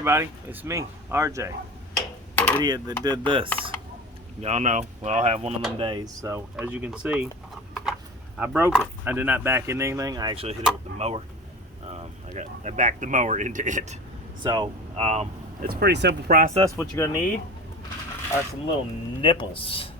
Everybody, it's me, RJ, the idiot that did this. Y'all know we all have one of them days. So as you can see, I broke it. I did not back into anything. I actually hit it with the mower. I backed the mower into it. So it's a pretty simple process. What you're gonna need are some little nipples.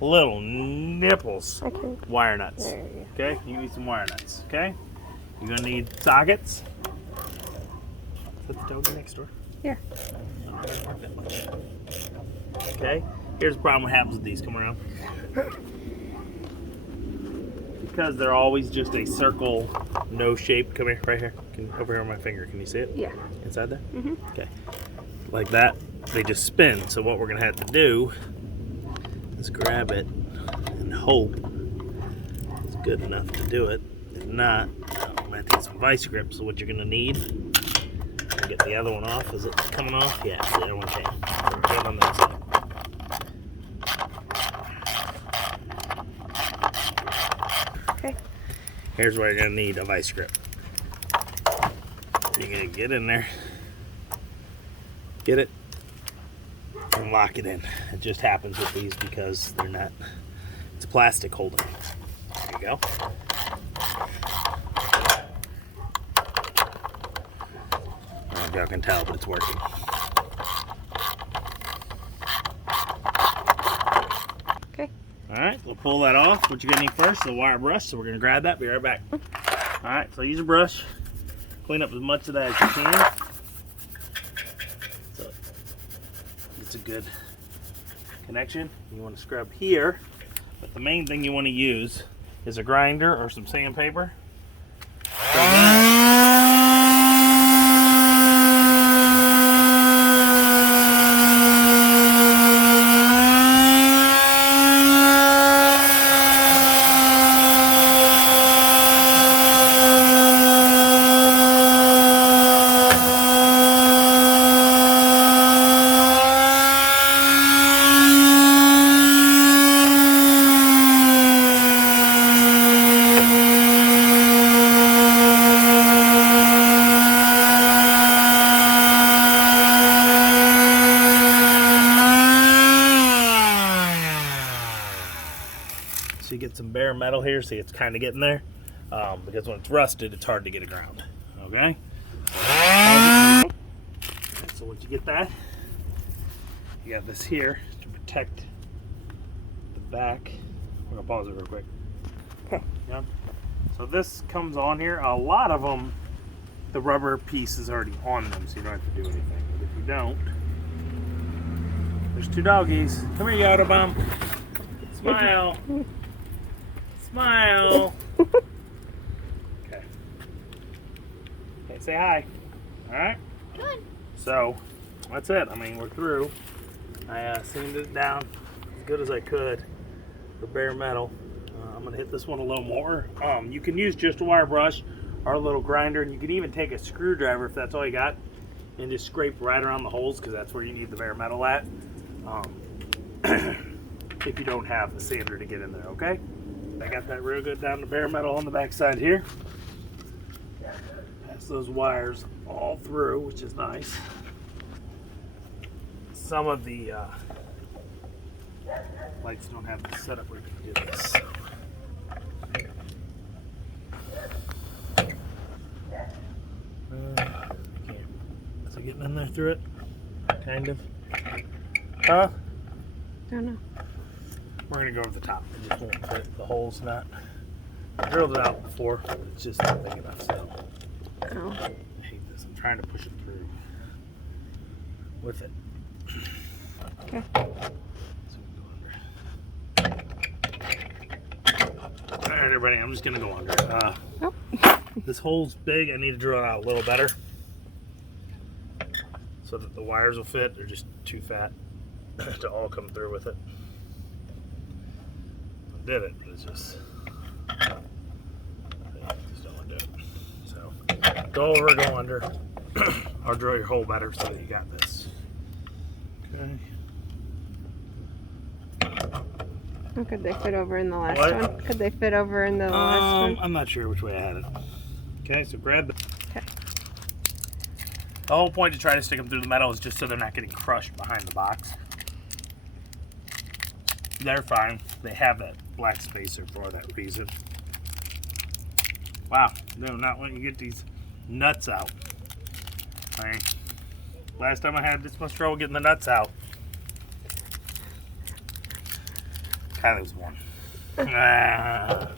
Okay. Wire nuts. There you Okay, you need some wire nuts. Okay, you're gonna need sockets. Is that the doggy next door? Here. Okay, here's the problem what happens with these. Come around. Because they're always just a circle, no shape. Come here, right here. Over here on my finger. Can you see it? Yeah. Inside there? Mm-hmm. Okay. Like that, they just spin. So what we're gonna have to do is grab it and hope it's good enough to do it. If not, I'm gonna have to get some vice grip. So what you're gonna need, get the other one off. Is it coming off? Yeah, the other one came. Get on that side. Okay. Here's where you're gonna need a vice grip. You're gonna get in there, get it, and lock it in. It just happens with these because they're not, it's plastic holding. There you go. I don't know if y'all can tell, but it's working. Okay. Alright, we'll pull that off. What you're gonna need first is a wire brush, so we're gonna grab that, be right back. Alright, so use a brush, clean up as much of that as you can. So it's a good connection. You want to scrub here, but the main thing you want to use is a grinder or some sandpaper. So you get some bare metal here, see it's kind of getting there. Because when it's rusted, it's hard to get it ground. Okay? So once you get that, you got this here to protect the back. I'm gonna pause it real quick. Okay. Yeah. So this comes on here. A lot of them, the rubber piece is already on them, so you don't have to do anything. But if you don't, there's two doggies. Come here, Yoda Bomb. Smile. Smile. Okay. Okay, say hi. Alright? Good. So, that's it. I mean, we're through. I sanded it down as good as I could for bare metal. I'm going to hit this one a little more. You can use just a wire brush or a little grinder, and you can even take a screwdriver if that's all you got and just scrape right around the holes because that's where you need the bare metal at. If you don't have the sander to get in there, okay? I got that real good down to bare metal on the back side here. Pass those wires all through, which is nice. Some of the lights don't have the setup where you can do this. Okay. Is it getting in there through it? Kind of. Huh? I don't know. We're gonna go over the top. It just won't fit. The hole's not. I drilled it out before, but it's just not big enough. So Oh. I hate this. I'm trying to push it through with it. Okay. So we go under. All right, everybody. I'm just gonna go under. Oh. This hole's big. I need to drill it out a little better so that the wires will fit. They're just too fat to all come through with it. Did it, but it's just don't want to do it. So go over, go under, or drill your hole better so that you got this. Okay. Could they fit over in the last What? one? Could they fit over in the last one? I'm not sure which way I had it. Okay, so grab the. Okay. The whole point to try to stick them through the metal is just so they're not getting crushed behind the box. They're fine. They have that black spacer for that reason. Wow, they're not letting you get these nuts out. I mean, last time I had this much trouble getting the nuts out, Kylie was one. How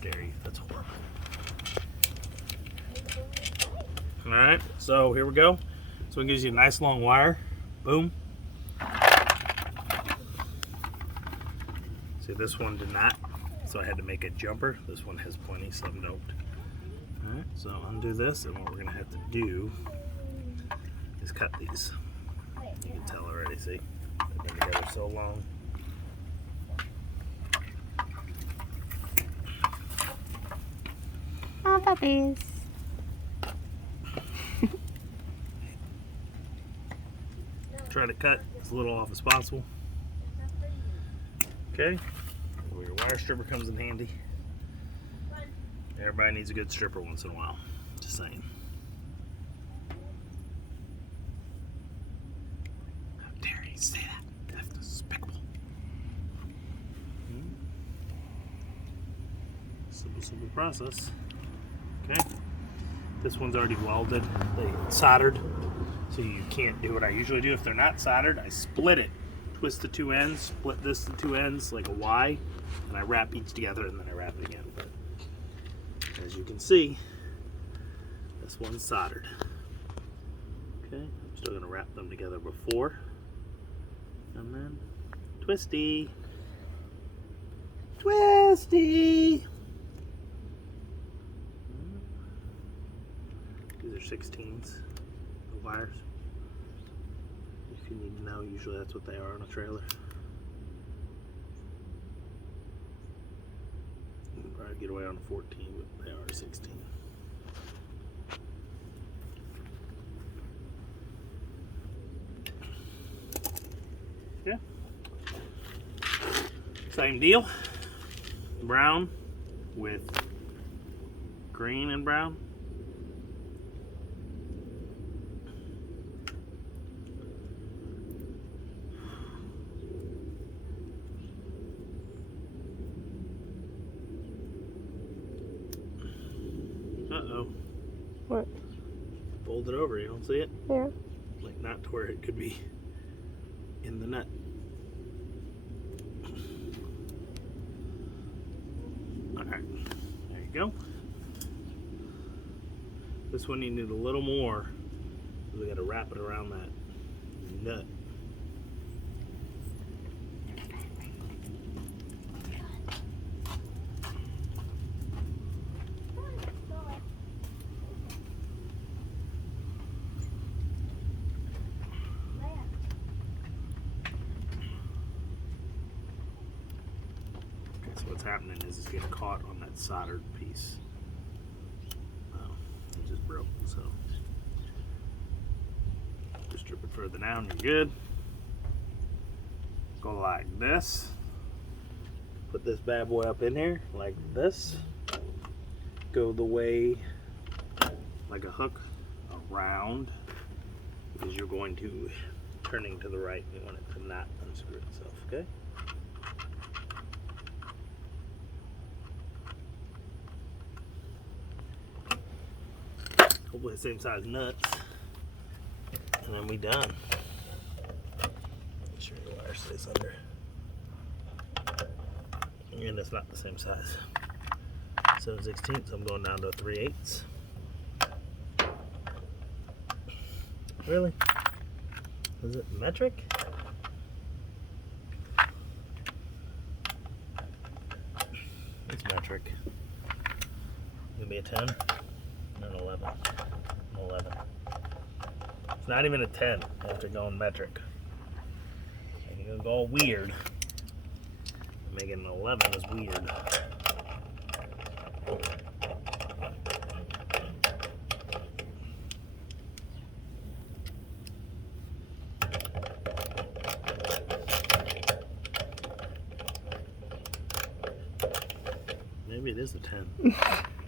dare you? That's horrible. Alright, so here we go. So it gives you a nice long wire. Boom. See, this one did not, so I had to make a jumper. This one has plenty, some don't. Alright, so undo this, and what we're going to have to do is cut these. You can tell already, see? They've been together so long. Oh, puppies. Try to cut as little off as possible. Okay, well, your wire stripper comes in handy. Everybody needs a good stripper once in a while. Just saying. How dare you say that? That's despicable. Simple process. Okay. This one's already welded. They soldered, so you can't do what I usually do. If they're not soldered, I split it. Twist the two ends, split this to two ends like a Y, and I wrap each together, and then I wrap it again. But as you can see, this one's soldered. Okay, I'm still gonna wrap them together before, and then twisty, twisty. These are 16s, the wires. If you need to know, usually that's what they are on a trailer. You can probably get away on a 14, but they are a 16. Yeah. Same deal. Brown with green and brown. Uh-oh. What? Fold it over, you don't see it? Yeah. Like not to where it could be in the nut. Alright, there you go. This one you need a little more. We gotta wrap it around that nut. So what's happening is it's getting caught on that soldered piece. Oh, it just broke, so just strip it further down, you're good. Go like this. Put this bad boy up in here, like this. Go the way, like a hook, around, because you're going to, turning to the right, you want it to not unscrew itself, okay? Hopefully the same size nuts, and then we done. Make sure your wire stays under. And it's not the same size. 7/16, so I'm going down to 3/8. Really? Is it metric? It's metric. Give me a 10. An 11. An 11. It's not even a 10 after going metric. And you're gonna go all weird. Making an 11 is weird. Maybe it is a 10.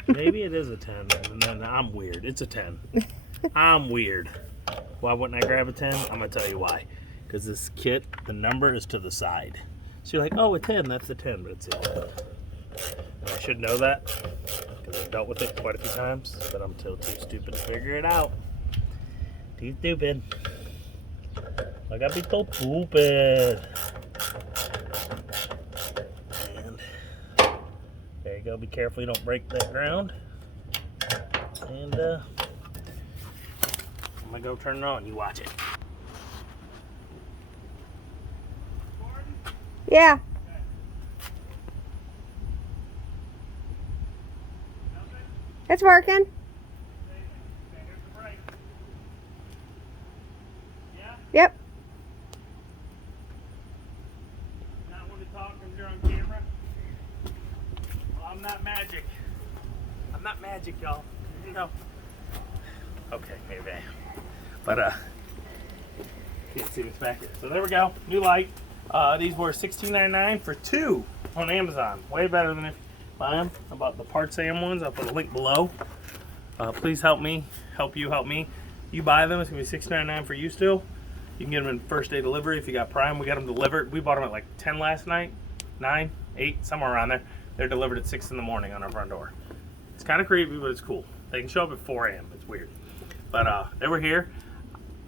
Maybe it is a 10, and then I'm weird. It's a 10. I'm weird. Why wouldn't I grab a 10? I'm gonna tell you why. Because this kit, the number is to the side. So you're like, oh, a 10, that's a 10, but it's a. And I should know that because I've dealt with it quite a few times, but I'm still too stupid to figure it out. Too stupid. I gotta be so stupid. And there you go. Be careful you don't break that ground. And I'm gonna go turn it on. You watch it. Yeah. It's working. Yep. Not want to talk when you're on camera. Well, I'm not magic. I'm not magic, y'all. You know. Okay, maybe I am. But can't see what's back here. So there we go. New light. These were $16.99 for 2 on Amazon. Way better than if you buy them. I bought the Parts Am ones. I'll put a link below. Please help me. Help you. Help me. You buy them. It's gonna be $6.99 for you still. You can get them in first day delivery if you got Prime. We got them delivered. We bought them at like 10 last night, 9, 8, somewhere around there. They're delivered at 6 in the morning on our front door. It's kind of creepy, but it's cool. They can show up at 4 a.m. It's weird. But they were here.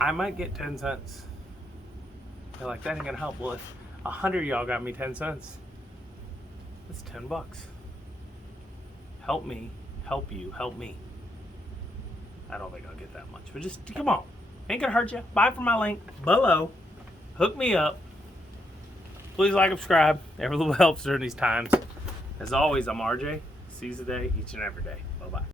I might get 10 cents. They're like, that ain't gonna help. Well, if 100 of y'all got me 10 cents, that's 10 bucks. Help me, help you, help me. I don't think I'll get that much, but just come on. Ain't gonna hurt you. Buy from my link below. Hook me up. Please like, subscribe. Every little helps during these times. As always, I'm RJ. Seize the day each and every day. Bye-bye.